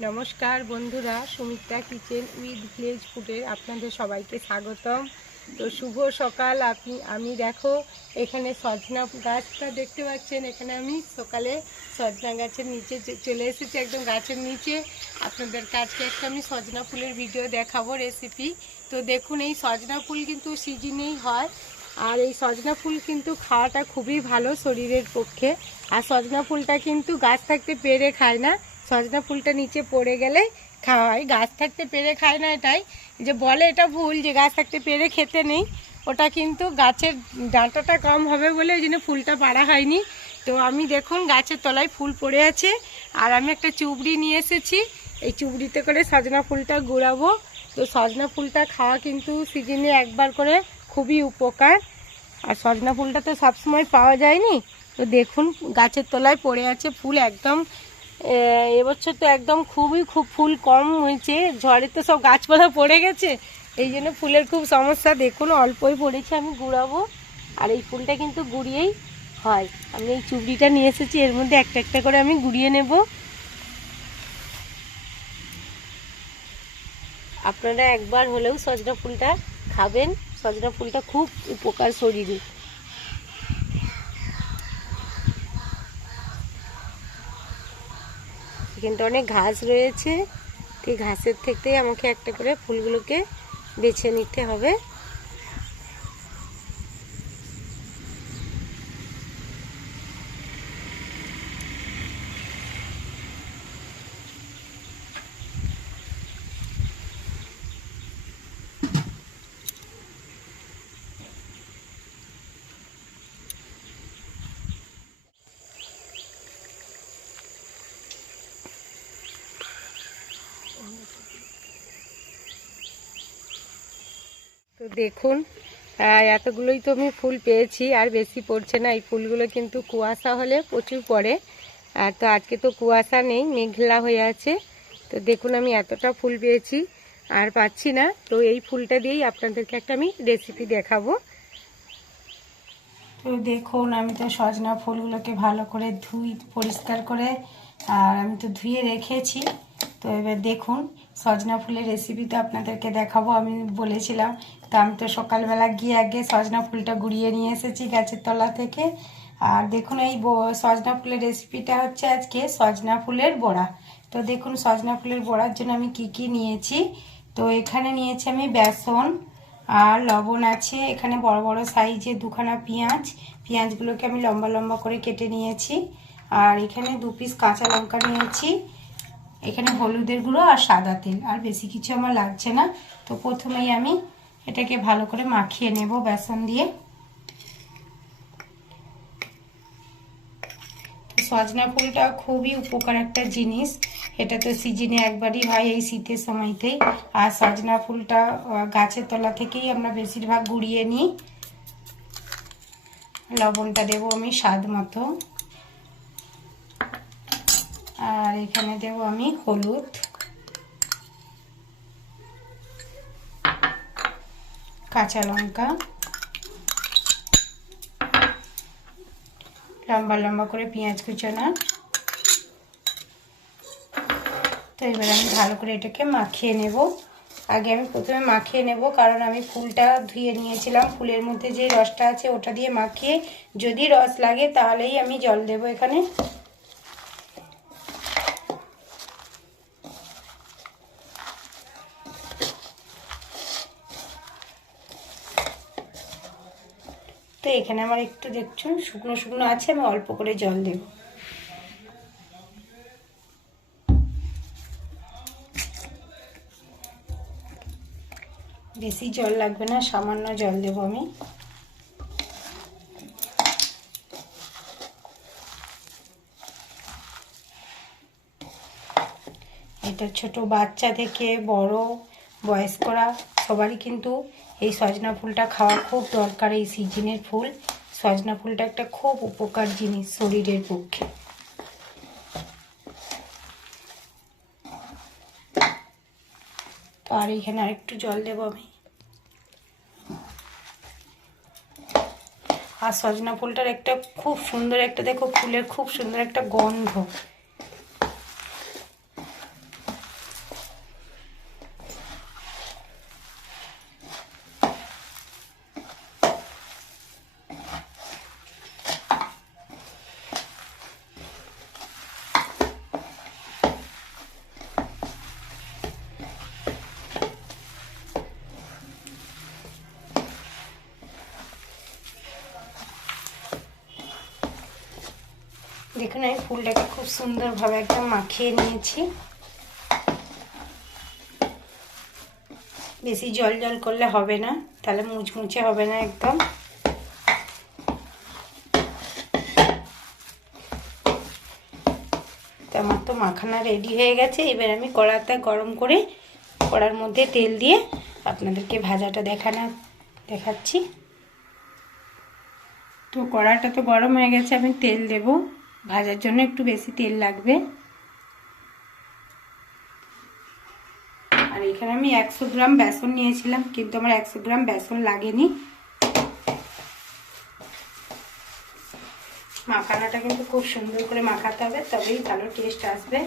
নমস্কার বন্ধুরা, Sumitra kitchen with village ফুডের আপনাদের সবাইকে স্বাগতম। তো শুভ সকাল, আপনি, আমি দেখো, এখানে সজনা গাছটা দেখতে পাচ্ছেন। এখানে আমি সকালে সজনা গাছের নিচে চলে এসেছি একদম গাছের নিচে। আপনাদের কাছে একটা আমি সজনা ফুলের ভিডিও দেখাবো রেসিপি তো দেখুন, এই সজনা ফুল কিন্তু সিজনেই হয়। আর এই সজনা ফুল কিন্তু খাওয়াটা খুবই ভালো শরীরের পক্ষে। আর সজনা ফুলটা কিন্তু গাছ থাকতে পেরে খায় না। সজনা ফুলটা নিচে পড়ে গেলে খাওয়া হয় গাছ থাকতে পেরে খায় না এটাই। যে বলে এটা ভুল যে গাছ থাকতে পেরে খেতে নেই। ওটা কিন্তু গাছের ডাঁটাটা কম হবে বলে ওই জন্য ফুলটা পাড়া হয়নি। তো আমি দেখুন গাছের তলায় ফুল পড়ে আছে। আর আমি একটা চুবড়ি নিয়ে এসেছি। এই চুবড়িতে করে সজনা ফুলটা গুড়াবো। তো সজনা ফুলটা খাওয়া কিন্তু সিজনে একবার করে খুবই উপকার। আর সজনা ফুলটা তো সবসময় পাওয়া যায়নি। তো দেখুন গাছের তলায় পড়ে আছে ফুল একদম এবছর তো একদম খুবই খুব ফুল কম হয়েছে। ঝড়ে তো সব গাছপালা পড়ে গেছে। এই জন্য ফুলের খুব সমস্যা। দেখুন, অল্পই পড়েছে, আমি গুড়াবো। আর এই ফুলটা কিন্তু গুড়িয়েই হয়। আমি এই চুবড়িটা নিয়ে এসেছি, এর মধ্যে একটা একটা করে আমি গুড়িয়ে নেব। আপনারা একবার হলেও সজনা ফুলটা খাবেন। সজনা ফুলটা খুব উপকার শরীরে। এখানটা অনেক ঘাস রয়েছে। এই ঘাসের থেকেই আমাকে একটা করে ফুলগুলোকে বেছে নিতে হবে। তো দেখুন এতগুলোই তো আমি ফুল পেয়েছি, আর বেশি পড়ছে না। এই ফুলগুলো কিন্তু কুয়াশা হলে প্রচুর পড়ে। আর তো আজকে তো কুয়াশা নেই, মেঘলা হয়ে আছে। তো দেখুন আমি এতটা ফুল পেয়েছি, আর পাচ্ছি না। তো এই ফুলটা দিয়েই আপনাদেরকে একটা আমি রেসিপি দেখাবো। তো দেখুন, আমি তো সজনা ফুলগুলোকে ভালো করে ধুই, পরিষ্কার করে, আর আমি তো ধুয়ে রেখেছি। তো এবার দেখুন সজনা ফুলের রেসিপি তো আপনাদেরকে দেখাবো। আমি বলেছিলাম তো আমি তো সকালবেলা গিয়ে আগে সজনা ফুলটা গুড়িয়ে নিয়ে এসেছি গাছের তলা থেকে। আর দেখুন এই সজনা ফুলের রেসিপিটা হচ্ছে আজকে সজনা ফুলের বড়া। তো দেখুন সজনা ফুলের বড়ার জন্য আমি কি কি নিয়েছি। তো এখানে নিয়েছি আমি বেসন আর লবণ আছে। এখানে বড় বড় সাইজে দুখানা পেঁয়াজ। পেঁয়াজগুলোকে আমি লম্বা লম্বা করে কেটে নিয়েছি। আর এখানে দু পিস কাঁচা লঙ্কা নিয়েছি। এখানে হলুদের গুঁড়ো আর সাদা তেল, আর বেশি কিছু আমার লাগছে না। তো প্রথমেই আমি এটাকে ভালো করে মাখিয়ে নেব বেসন দিয়ে। সজনা ফুলটা খুবই উপকার একটা জিনিস। এটা তো সিজনে একবারই হয় এই শীতের সময়তেই আর সজনা ফুলটা গাছের তলা থেকেই আমরা বেশিরভাগ গুড়িয়ে নিই। লবণটা দেবো আমি স্বাদ মতো। আর এখানে দেব আমি হলুদ। কাঁচা লঙ্কা। লম্বা লম্বা করে পেঁয়াজ কুচানো। তো এবার আমি ভালো করে এটাকে মাখিয়ে নেব। আগে আমি প্রথমে মাখিয়ে নেব, কারণ আমি ফুলটা ধুয়ে নিয়েছিলাম। ফুলের মধ্যে যে রসটা আছে ওটা দিয়ে মাখিয়ে যদি রস লাগে তাহলেই আমি জল দেব এখানে। এখানে আমার একটু দেখছুন শুকনো শুকনো আছে, আমি অল্প করে জল দেব। বেশি জল লাগবে না, সামান্য জল দেব আমি। এটা ছোট বাচ্চা থেকে বড়, বয়স্করা, সবারই কিন্তু এই সজনা ফুলটা খাওয়া খুব দরকার, এই সিজনের ফুল। সজনা ফুলটা একটা খুব উপকার জিনিস শরীরের পক্ষে। তো আর এখানে আরেকটু জল দেবো আমি। আর সজনা ফুলটার একটা খুব সুন্দর একটা, দেখো ফুলের খুব সুন্দর একটা গন্ধ। দেখুন, আমি ফুলটাকে খুব সুন্দরভাবে একদম মাখিয়ে নিয়েছি। বেশি জল জল করলে হবে না, তাহলে মুচমুচে হবে না একদম। আমার তো মাখানা রেডি হয়ে গেছে, এবার আমি কড়াতে গরম করে কড়ার মধ্যে তেল দিয়ে আপনাদেরকে ভাজাটা দেখানো দেখাচ্ছি। তো কড়াটা তো গরম হয়ে গেছে, আমি তেল দেব। ভাজার জন্য একটু বেশি তেল লাগবে। আর এখানে আমি একশো গ্রাম বেসন নিয়েছিলাম, কিন্তু আমার একশো গ্রাম বেসন লাগেনি। মাখানোটা কিন্তু খুব সুন্দর করে মাখাতে হবে, তবেই ভালো টেস্ট আসবে।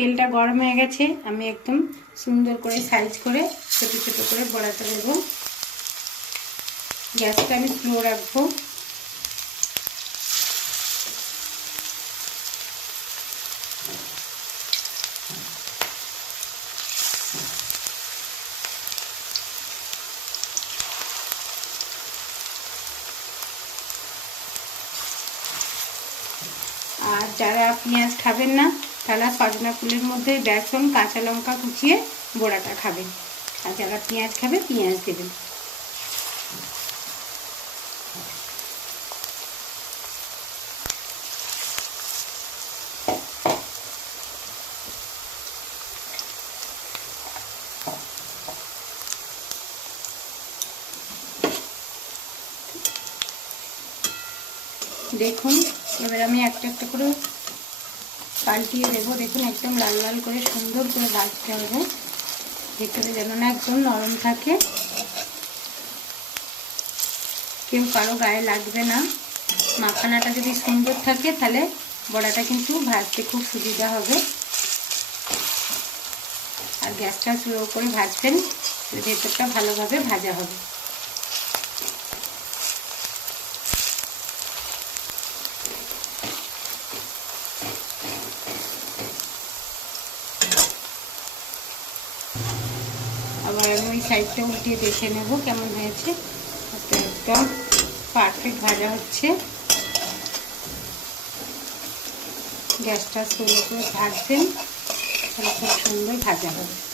তেলটা গরম হয়ে গেছে, আমি একদম সুন্দর করে সাইজ করে ছোটো ছোটো করে বড়াতে দেবো গ্যাসটা আমি স্লো রাখব। আর যারা পেঁয়াজ খাবেন না তারা সজনা ফুলের মধ্যে বেসন, কাঁচা লঙ্কা কুচিয়ে বড়াটা খাবে। আর যারা পেঁয়াজ খাবে, পেঁয়াজ দেবেন দেখুন, এবার আমি একটা একটা করে পাল্টিয়ে দেবো দেখুন, একদম লাল লাল করে সুন্দর করে ভাজতে হবে। ভেতরে যেন না একদম নরম থাকে। কেউ কারও গায়ে লাগবে না। মাখানাটা যদি সুন্দর থাকে, তাহলে বড়াটা কিন্তু ভাজতে খুব সুবিধা হবে। আর গ্যাসটা স্লো করে ভাজবেন ভেতরটা ভালোভাবে ভাজা হবে। সাইডটা উল্টিয়ে দেখে নেব কেমন হয়েছে। একদম পারফেক্ট ভাজা হচ্ছে। গ্যাসটা সুন্দর করে ভাজবেন খুব সুন্দর ভাজা হবে।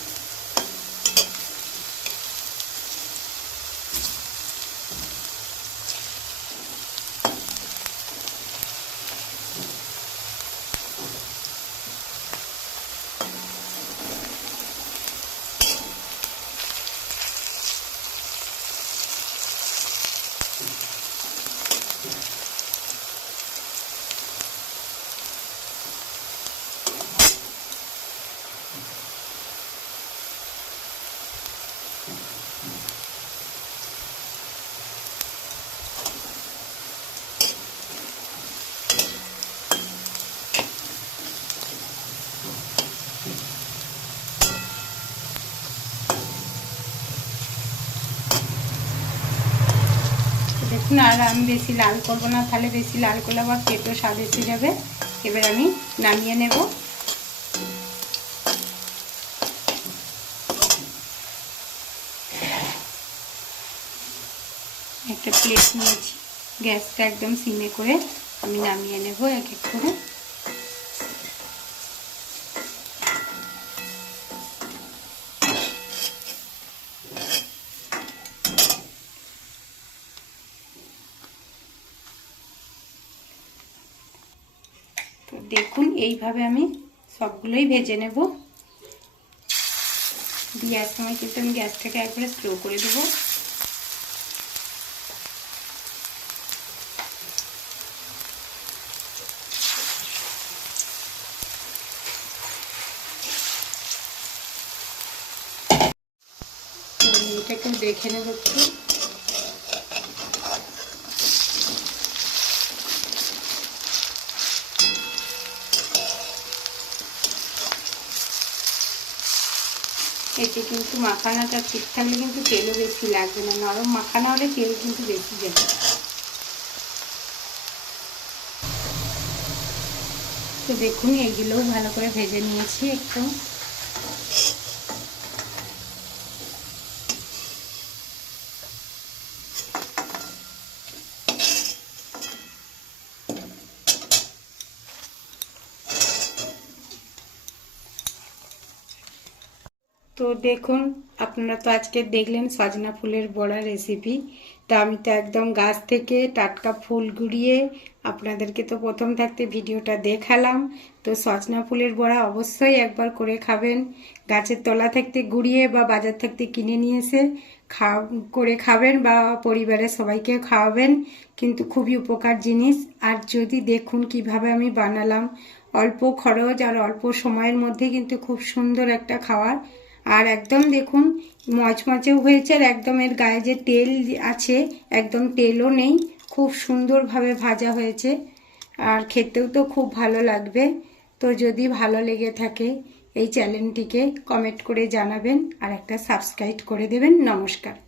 দেখুন আর আমি বেশি লাল করব না, তাহলে বেশি লাল করলে আবার কেটে স্বাদ এসে যাবে। এবার আমি নামিয়ে নেব। একটা প্লেট নিয়েছি। গ্যাসটা একদম সিমে করে আমি নামিয়ে নেব এক এক করে তো দেখুন এইভাবে আমি সবগুলোই ভেজে নেব। দেওয়ার সময় কিন্তু আমি গ্যাসটাকে একবারে স্লো করে দেবো। দেখে নেব একটু। এতে কিন্তু মাখানাটা ঠিক থাকলে কিন্তু তেলও বেশি লাগবে না। নরম মাখানা হলে তেল কিন্তু বেশি যাবে তো দেখুন, এগুলোও ভালো করে ভেজে নিয়েছি একটু। তো দেখুন, আপনারা তো আজকে দেখলেন সজনা ফুলের বড়া রেসিপি তো আমি তো একদম গাছ থেকে টাটকা ফুল গুড়িয়ে আপনাদেরকে তো প্রথম থাকতে ভিডিওটা দেখালাম। তো সজনা ফুলের বড়া অবশ্যই একবার করে খাবেন। গাছের তলা থাকতে গুড়িয়ে বা বাজার থাকতে কিনে নিয়ে এসে খা করে খাবেন বা পরিবারের সবাইকে খাওয়াবেন। কিন্তু খুবই উপকার জিনিস। আর যদি দেখুন কীভাবে আমি বানালাম, অল্প খরচ আর অল্প সময়ের মধ্যে কিন্তু খুব সুন্দর একটা খাবার আর একদম দেখুন, মচমচেও হয়েছে আর একদম এর গায়ে যে তেল আছে, একদম তেলও নেই, খুব সুন্দরভাবে ভাজা হয়েছে। আর খেতেও তো খুব ভালো লাগবে। তো যদি ভালো লেগে থাকে, এই চ্যানেলটিকে কমেন্ট করে জানাবেন আর একটা সাবস্ক্রাইব করে দেবেন। নমস্কার।